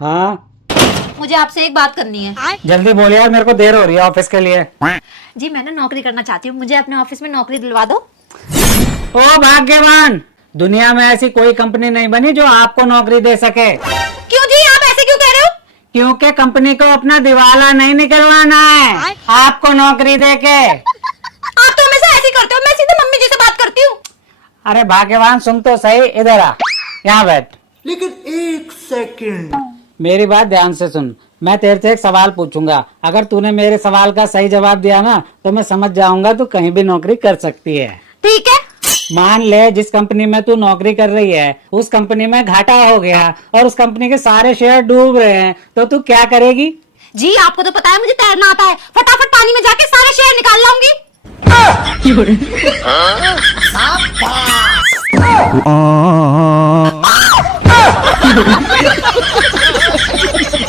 हाँ मुझे आपसे एक बात करनी है। जल्दी बोलिए यार, मेरे को देर हो रही है ऑफिस के लिए। जी मैं ना नौकरी करना चाहती हूँ, मुझे अपने ऑफिस में नौकरी दिलवा दो। ओ भाग्यवान, दुनिया में ऐसी कोई कंपनी नहीं बनी जो आपको नौकरी दे सके। क्यों जी, आप ऐसे क्यों कह रहे हो? क्योंकि कंपनी को अपना दिवाला नहीं निकलवाना है आपको नौकरी देके। आप तो हमेशा ऐसे ही करते हो, मैं सीधे मम्मी जी से बात करती हूँ। अरे भाग्यवान सुन तो सही, इधर आ, यहाँ बैठ। लेकिन एक सेकंड, मेरी बात ध्यान से सुन। मैं तेरे से एक सवाल पूछूंगा, अगर तूने मेरे सवाल का सही जवाब दिया ना तो मैं समझ जाऊंगा तू कहीं भी नौकरी कर सकती है। ठीक है। मान ले जिस कंपनी में तू नौकरी कर रही है उस कंपनी में घाटा हो गया और उस कंपनी के सारे शेयर डूब रहे हैं, तो तू क्या करेगी? जी आपको तो पता है मुझे तैरना आता है, फटाफट पानी में जाके सारे शेयर निकाल लाऊंगी।